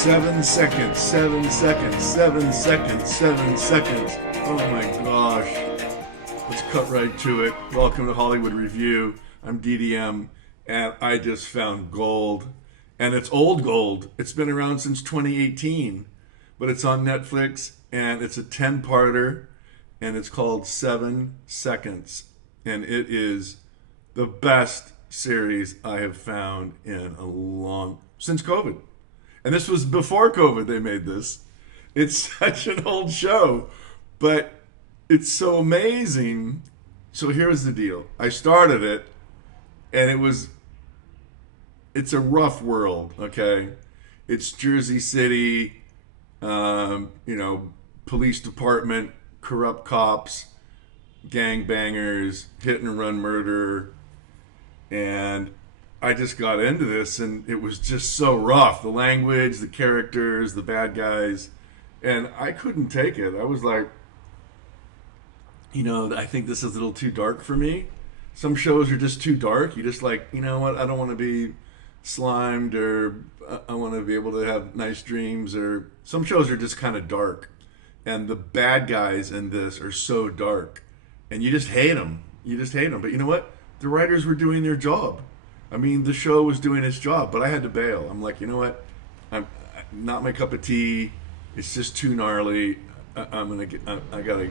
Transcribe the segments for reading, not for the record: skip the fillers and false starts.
7 seconds, 7 seconds, 7 seconds, 7 seconds. Oh my gosh. Let's cut right to it. Welcome to Hollywood Review. I'm DDM, and I just found gold. And it's old gold. It's been around since 2018, but it's on Netflix, and it's a 10-parter, and it's called 7 Seconds. And it is the best series I have found in a since COVID. And this was before COVID they made this. It's such an old show, but it's so amazing. So here's the deal. I started it, and it's a rough world, okay? It's Jersey City, police department, corrupt cops, gangbangers, hit and run murder, and I just got into this, and it was just so rough. The language, the characters, the bad guys, and I couldn't take it. I was like, I think this is a little too dark for me. Some shows are just too dark. You just like, you know what? I don't want to be slimed, or I want to be able to have nice dreams, or some shows are just kind of dark. And the bad guys in this are so dark, and you just hate them. You just hate them. But you know what? The writers were doing their job. I mean, the show was doing its job, but I had to bail. I'm like, you know what? I'm not my cup of tea. It's just too gnarly. I gotta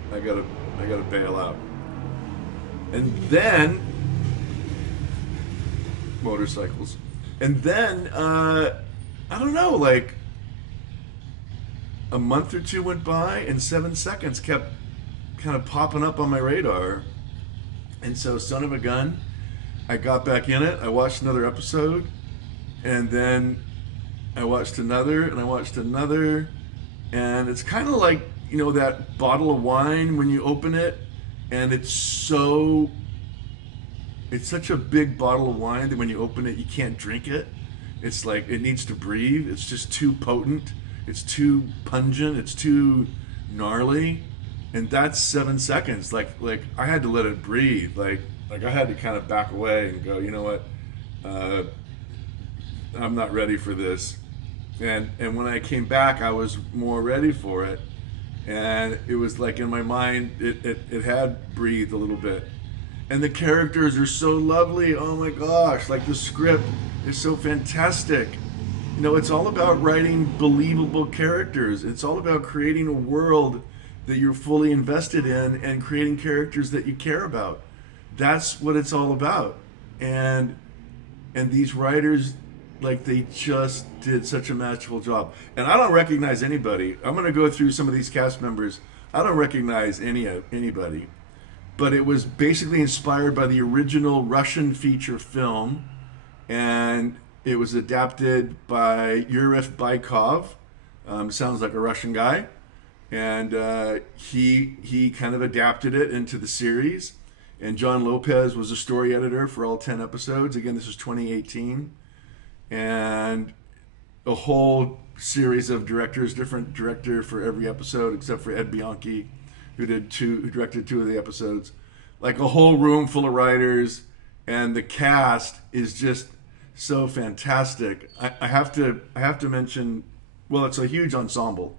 bail out. And then motorcycles. And then I don't know, like a month or two went by, and 7 seconds kept kind of popping up on my radar. And so, son of a gun, I got back in it. I watched another episode, and then I watched another, and I watched another, and it's kind of like, that bottle of wine when you open it, and it's such a big bottle of wine that when you open it, you can't drink it. It's like it needs to breathe. It's just too potent. It's too pungent. It's too gnarly. And that's 7 seconds. Like I had to let it breathe. Like I had to kind of back away and go, you know what? I'm not ready for this. And when I came back, I was more ready for it. And it was like in my mind, it had breathed a little bit. And the characters are so lovely. Oh my gosh. Like the script is so fantastic. It's all about writing believable characters. It's all about creating a world that you're fully invested in and creating characters that you care about. That's what it's all about. And these writers, like, they just did such a masterful job. And I don't recognize anybody. I'm going to go through some of these cast members. I don't recognize anybody. But it was basically inspired by the original Russian feature film, and it was adapted by Yuri Baikov. Sounds like a Russian guy. And he kind of adapted it into the series. And John Lopez was a story editor for all 10 episodes. Again, this is 2018. And a whole series of directors, different director for every episode, except for Ed Bianchi, who directed 2 of the episodes. Like a whole room full of writers, and the cast is just so fantastic. I have to mention, well, it's a huge ensemble.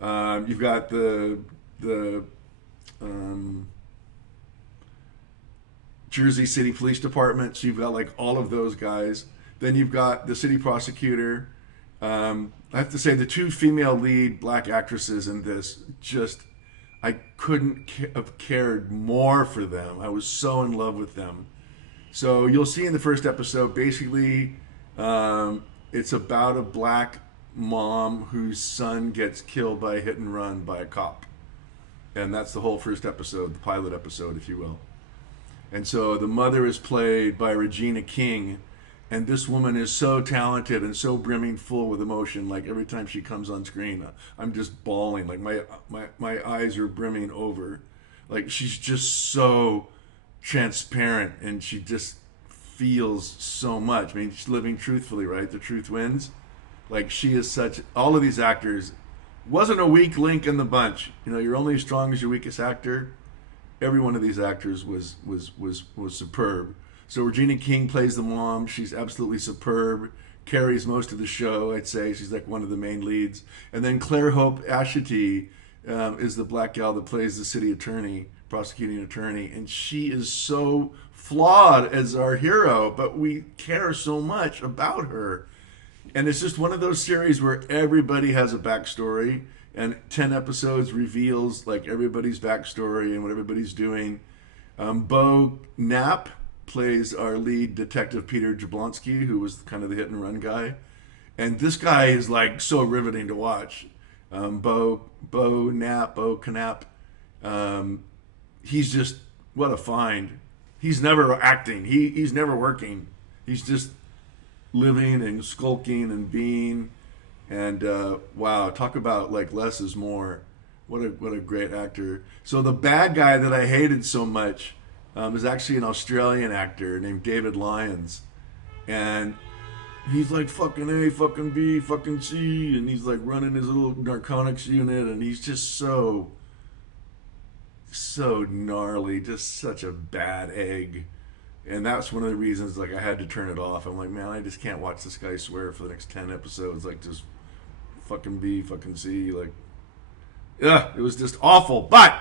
You've got the Jersey City Police Department, so you've got like all of those guys. Then you've got the city prosecutor. I have to say the 2 female lead black actresses in this, just I couldn't have cared more for them. I was so in love with them. So you'll see in the first episode, basically, it's about a black mom whose son gets killed by a hit and run by a cop. And that's the whole first episode, the pilot episode, if you will. And so the mother is played by Regina King, and this woman is so talented and so brimming full with emotion. Like every time she comes on screen, I'm just bawling. Like my eyes are brimming over. Like she's just so transparent, and she just feels so much. I mean, she's living truthfully, right? The truth wins. Like she is such. All of these actors wasn't a weak link in the bunch. You're only as strong as your weakest actor. Every one of these actors was superb. So Regina King plays the mom. She's absolutely superb. carries most of the show. I'd say she's like one of the main leads. And then Claire Hope Ashity is the black gal that plays the city attorney, prosecuting attorney, and she is so flawed as our hero, but we care so much about her. And it's just one of those series where everybody has a backstory, and 10 episodes reveals like everybody's backstory and what everybody's doing. Bo Knapp plays our lead detective, Peter Jablonski, who was kind of the hit and run guy. And this guy is like so riveting to watch. Bo Knapp. He's just, what a find. He's never acting. He's never working. He's just living and skulking and being. And wow, talk about like less is more. What a great actor. So the bad guy that I hated so much is actually an Australian actor named David Lyons, and he's like fucking A, fucking B, fucking C, and he's like running his little narcotics unit, and he's just so gnarly, just such a bad egg. And that's one of the reasons like I had to turn it off. I'm like, man, I just can't watch this guy swear for the next 10 episodes. Like, just fucking B, fucking C, like, yeah, it was just awful. But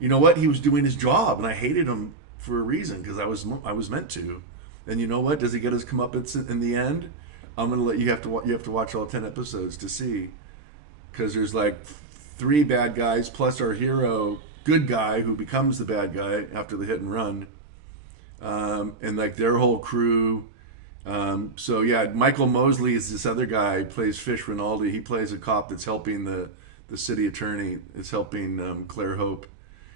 you know what? He was doing his job, and I hated him for a reason because I was meant to. And you know what? Does he get his comeuppance in the end? I'm gonna let you have to watch all 10 episodes to see, because there's like 3 bad guys plus our hero, good guy, who becomes the bad guy after the hit and run, and like their whole crew. So yeah, Michael Mosley is this other guy, plays Fish Rinaldi. He plays a cop that's helping the city attorney. Is helping Claire Hope.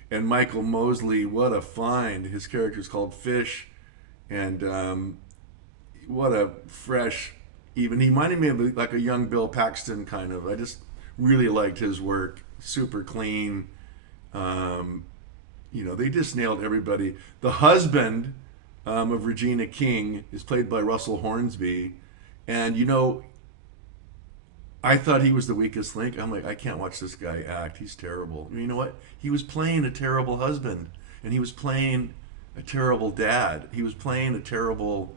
And Michael Mosley, what a find. His character's called Fish. And what a fresh, even, he reminded me of like a young Bill Paxton kind of. I just really liked his work. Super clean. They just nailed everybody. The husband of Regina King is played by Russell Hornsby. And, I thought he was the weakest link. I'm like, I can't watch this guy act. He's terrible. You know what? He was playing a terrible husband, and he was playing a terrible dad. He was playing a terrible,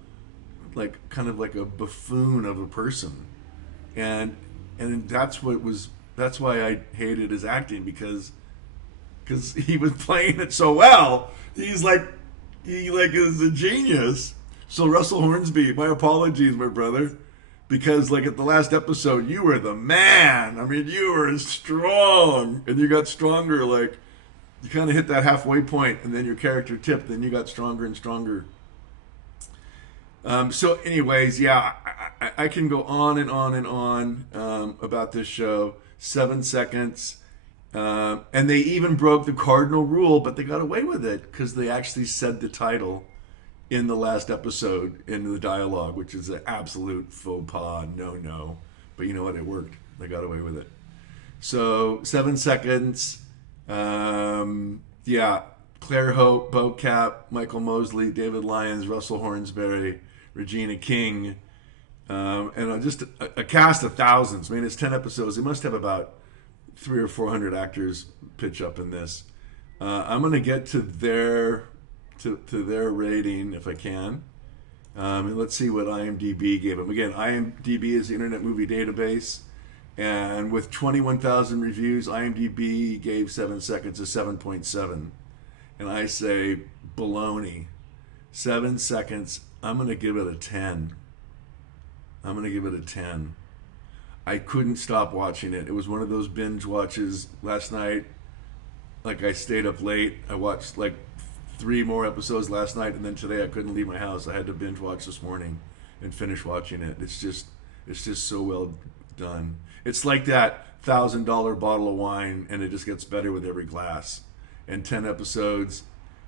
like, kind of like a buffoon of a person. And that's why I hated his acting, because he was playing it so well. He is a genius. So Russell Hornsby, my apologies, my brother. Because, like, at the last episode, you were the man. I mean, you were strong. And you got stronger. Like, you kind of hit that halfway point, and then your character tipped, and you got stronger and stronger. So, anyways, yeah, I can go on and on and on about this show. 7 seconds. And they even broke the cardinal rule, but they got away with it because they actually said the title in the last episode in the dialogue, which is an absolute faux pas, no. But you know what? It worked. They got away with it. So 7 seconds. Yeah, Claire Hope, Bo Cap, Michael Mosley, David Lyons, Russell Hornsby, Regina King, and just a cast of thousands. I mean, it's 10 episodes. They must have about 300 or 400 actors pitch up in this. I'm going to get to their rating if I can. And let's see what IMDb gave them. Again, IMDb is the Internet Movie Database. And with 21,000 reviews, IMDb gave 7 seconds a 7.7. And I say baloney. 7 seconds, I'm going to give it a 10. I couldn't stop watching it. It was one of those binge watches last night. Like, I stayed up late. I watched like 3 more episodes last night, and then today I couldn't leave my house. I had to binge watch this morning and finish watching it. It's just so well done. It's like that $1,000 bottle of wine, and it just gets better with every glass. And 10 episodes,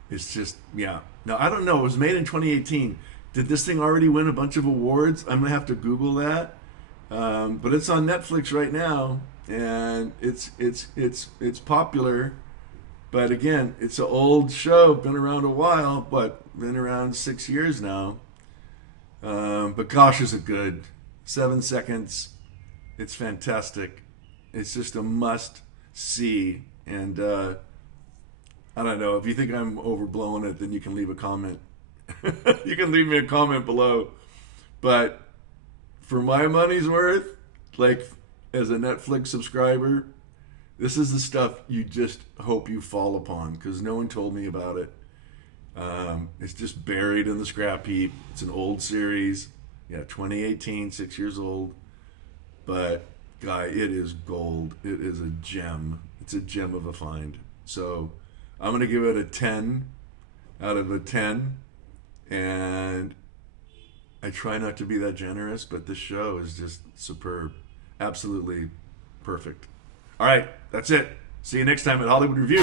it's just, yeah. Now, I don't know. It was made in 2018. Did this thing already win a bunch of awards? I'm gonna have to Google that. But it's on Netflix right now, and it's popular. But again, it's an old show, been around a while, but been around 6 years now. But gosh, is it good. 7 seconds. It's fantastic. It's just a must see. And I don't know, if you think I'm overblowing it, then you can leave a comment. You can leave me a comment below. But for my money's worth, like as a Netflix subscriber, this is the stuff you just hope you fall upon because no one told me about it. It's just buried in the scrap heap. It's an old series. Yeah, 2018, 6 years old. But, guy, it is gold. It is a gem. It's a gem of a find. So, I'm going to give it a 10 out of a 10. And I try not to be that generous, but this show is just superb. Absolutely perfect. All right, that's it. See you next time at Hollywood Review.